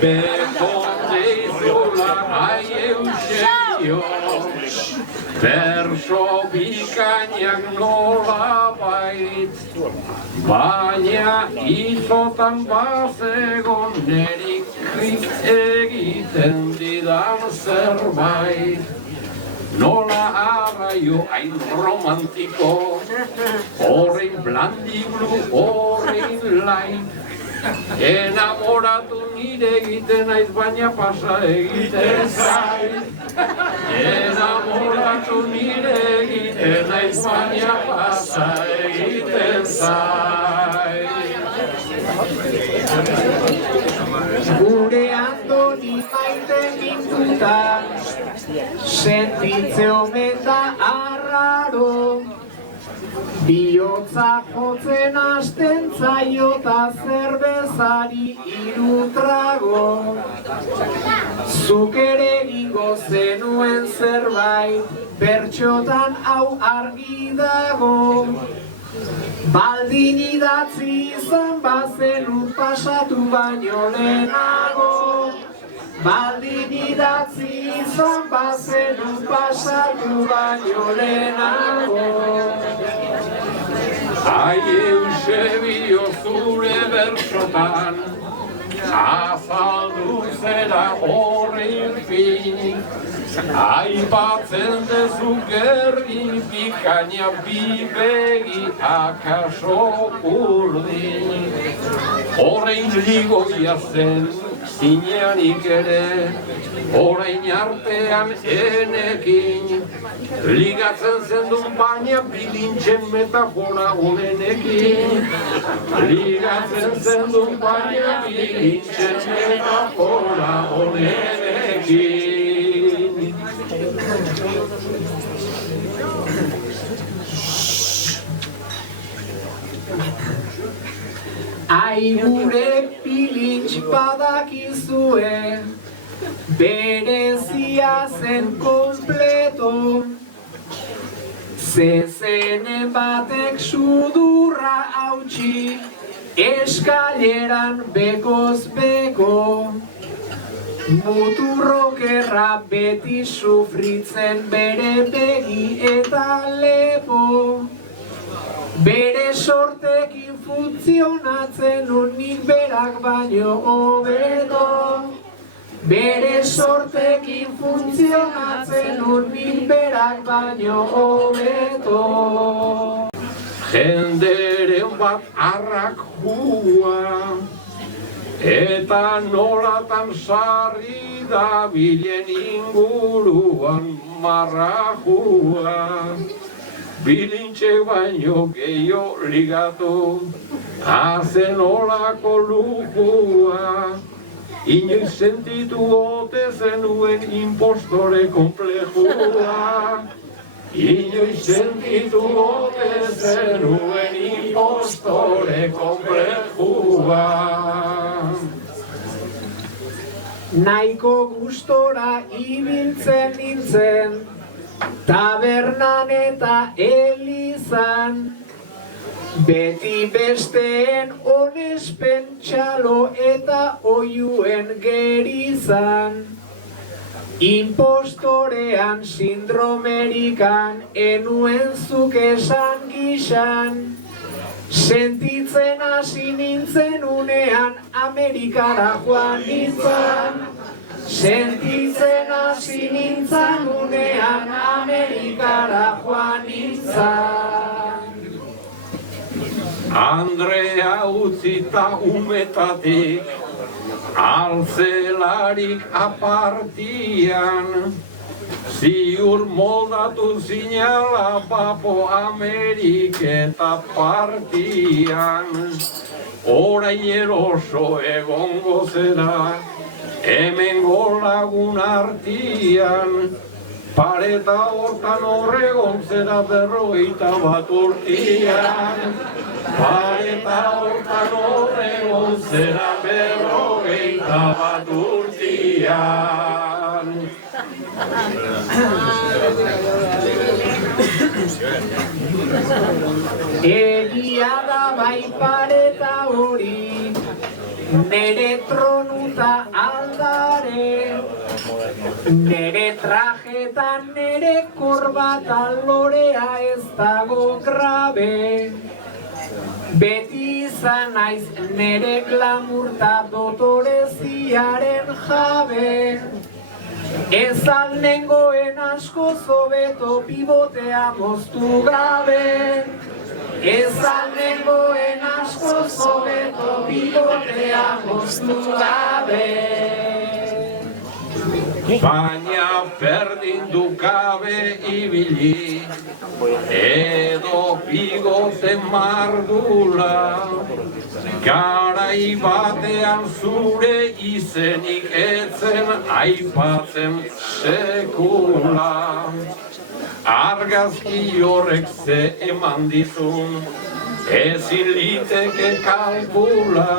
Bekondezula ai Eusebio, berso bikainak nola bait, baina izotan bazegon nerik krik egiten didan zerbait. Nola arraio hain romantiko, horrein blandiglu, horrein lain. Enamoratu nire egiten naiz baina pasa egiten zait. Enamoratu nire egiten naiz baina pasa egiten zait. Gure Andoni maite nindutan, sentitze omen da arraro. Bihotza jotzen hasten zaiota zerbezari 3 trago. Zuk ere egingo zenuen zerbait, bertxotan hau argi dago. Baldin idatzi izan bazenu pasatu baino lehenago. Baldin idatzi izan bazenu pasatu baino lehenago. Ai Eusebio zure bersotan, azaldu zera horrein fin. Aipatzen dezu gerri bikaina bibegi akaso urdin. Horrein ligoia zen zineanik ere, orain artean enekin. Ligatzen zendun baina bilintxen metafora honenekin. Ligatzen zendun baina bilintxen metafora honenekin. Ai gure pilintx badakizue, berezia zen kompleto. Zezenen batek sudurra hautsi, eskaileran bekoz beko. Muturrokerra beti sufritzen bere begi eta lepo. Bere sortekin funtzionatzen unik berak baino hobeto. Bere sortekin funtzionatzen unik berak baino hobeto. Jenderen bat arrak jua, eta nolatan sarri da bilen inguruan marrajua. Bilintxe baino gehiago ligatu, hazen olako lukua. Inoiz sentitu ote zenuen impostore komplejua. Inoiz sentitu ote zenuen impostore komplejua. Nahiko gustora ibiltzen nintzen, tabernan eta elizan. Beti besteen onespen txalo eta oiuen gerizan. Impostorean sindromerikan enuen zuk esan gixan. Sentitzen hasi nintzen unean Amerikara joan nintzen. Sentitzen hasi nintzen unean Amerikara joan nintzen. Andrea utzita umetatik, altzelarik apartian. Ziur moldatu zinala papo Ameriketa partian. Orain eroso egongo zera, hemengo lagun artian. Pareta hortan horregon zera 51 urtian. Pareta hortan horregon zera 51 urtian. Egia da bai pareta hori, nere tronuta aldare, nere trajetan nere korbata lorea ez dago grabe, beti izan naiz nere glamurta dotoreziaren jabe, ez alnengoen asko zobeto bibotea moztu gabe, ez alnengoen asko zobeto bibotea moztu gabe. Baina berdin dukabe ibili, edo bigote mardula, garai batean zure izenik etzen aipatzen sekula. Argazki horrek ze eman dizun, ezin liteke kalkula.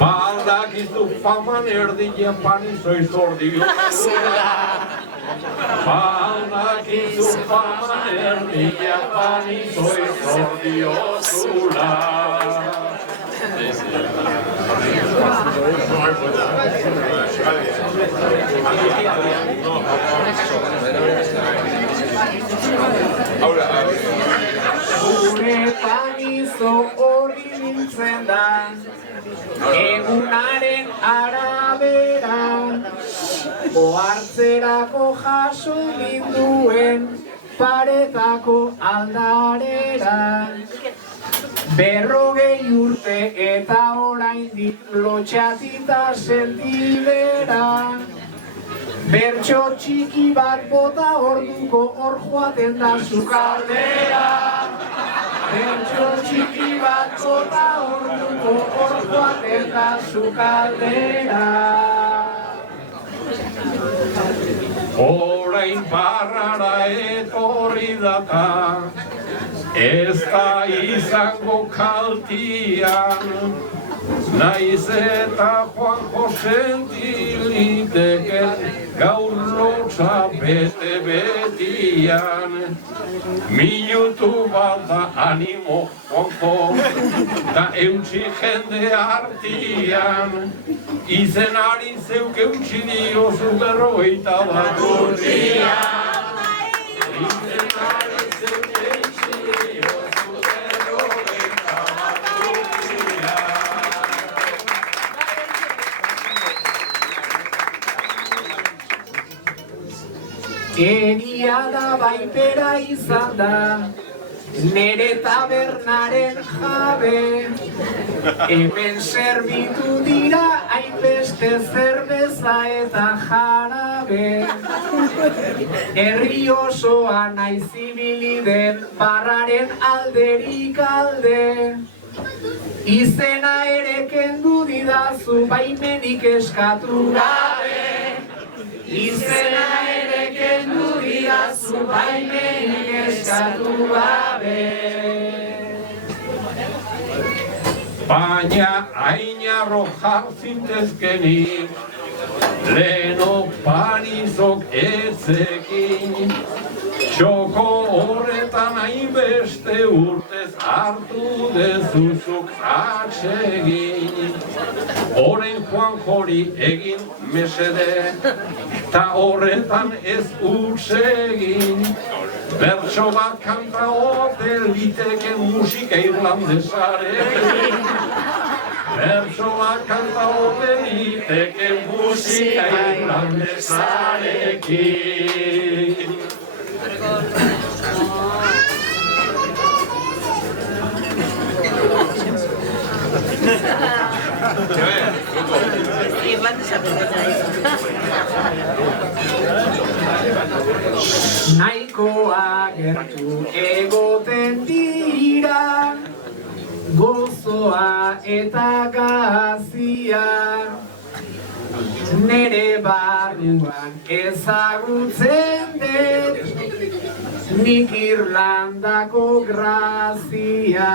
Baldakizu faman erdian panizoi zordiozula. Baldakizu faman erdian panizoi zordiozula. Gure panizo hori nintzen da, egunaren arabera, ohartzerako jaso ninduen paretako aldarera. 40 urte eta oraindik lotxatita sentibera, bertso txiki bat bota orduko hor joaten da sukaldera. Bertso txiki bat bota orduko hor joaten da sukaldera. Orain barrara etorri data, ez da izango kaltian, naiz eta Juanjo sentiliteken gaur lotsa bete-betian. Minutu bat da animo Juanjo, da eutxi jende artian, izenari zeuk eutxi diozu 51 urtian. Izenari zeuk eutxi diozu 51 urtian. Egia da baipera izan da, nere tabernaren jabe, hemen zerbitu dira hainbeste zerbeza eta jarabe. Herri osoa naiz ibili den barraren alderik alde, izena ere kendu didazu baimenik eskatu gabe. Izena ere kendu didazu baimenik eskatu gabe. Baina ainarro jarzintezkenik, leno panizok etzekin, txoko horretan hainbeste urtez hartu dezuzuk atsegin. Oren Juanjori egin mesede, ta horretan ez utsegin. Bertso bat kanta ote liteke musika irlandesarekin. Bertso bat kanta ote liteke musika irlandesarekin. Nahikoa gertu egoten dira, gozoa eta gazia, nere barruan ezagutzen dut, nik Irlandako grazia.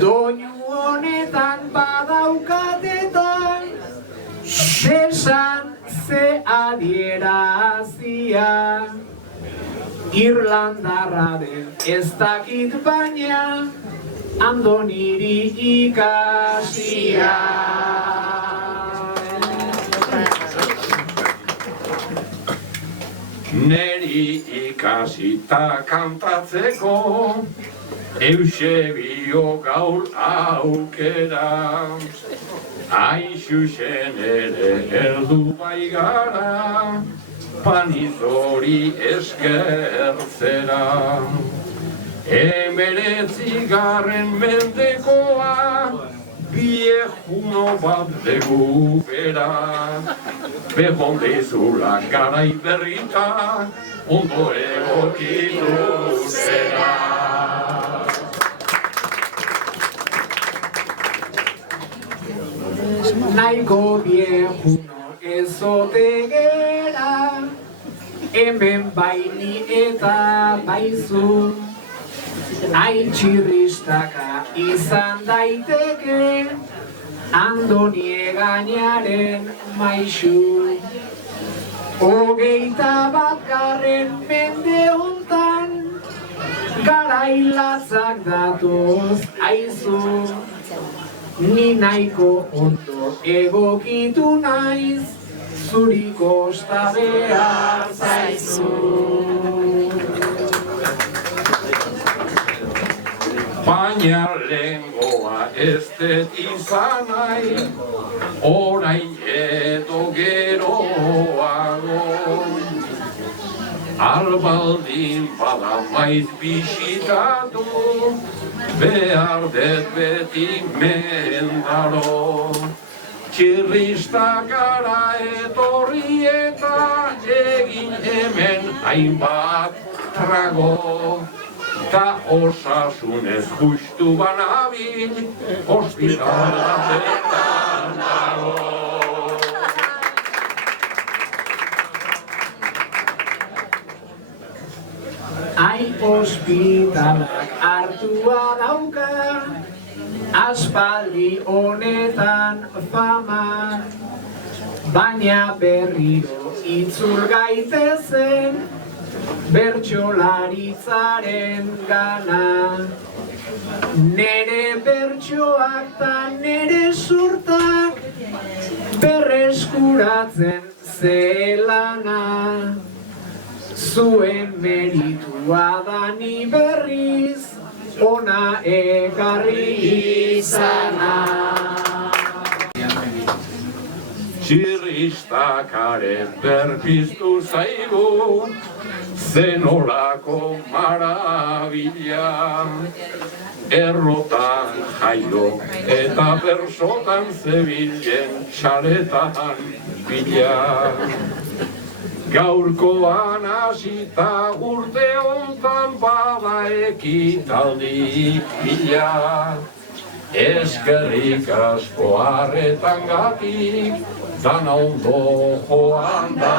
Doinu honetan badaukatetan, esan ze adierazia. Irlandarra den ez dakit baina, Andoniri ikasia. Neri ikasita kantatzeko Eusebio gaur aukera Hain xuxen ere erdu bai gara Panizori eskertzera 19. mendekoa Viejuno bat dugu bera Behondezula garai berrita Ondo egokitu zera Nahiko viejuno ezote gera Hemen baini eta baizu Aitxirristaka izan daiteke Andoni gainaren maixu 21. mende hontan Garailatzak datoz aizu Ni nahiko ondo egokitu naiz Zuri kosta behar zaizu Baina lengoa ez dut izan nahi, orain edo geroago. Albaldin bada maiz bisitatu, behar dut beti mendaro. Txirrista gara etorri eta egin hemen hainbat trago. Ta osasunez justu banabil, ospitalatetan dago. Ai ospitalak hartua dauka, aspaldi honetan fama, baina berriro itzul gaitezen, bertsolaritzaren gana. Nere bertsoak ta nere sortak berreskuratzen zelana. Zuen meritua da ni berriz ona ekarri izana. Txirristakaren berpiztu zaigu, zenolako marabila. Errotan jaio eta bersotan zebilen txaretan bila. Gaurkoan hasita urte hontan bada ekitaldi pila. Eskerrik asko arretangatik, dana ondo joan da.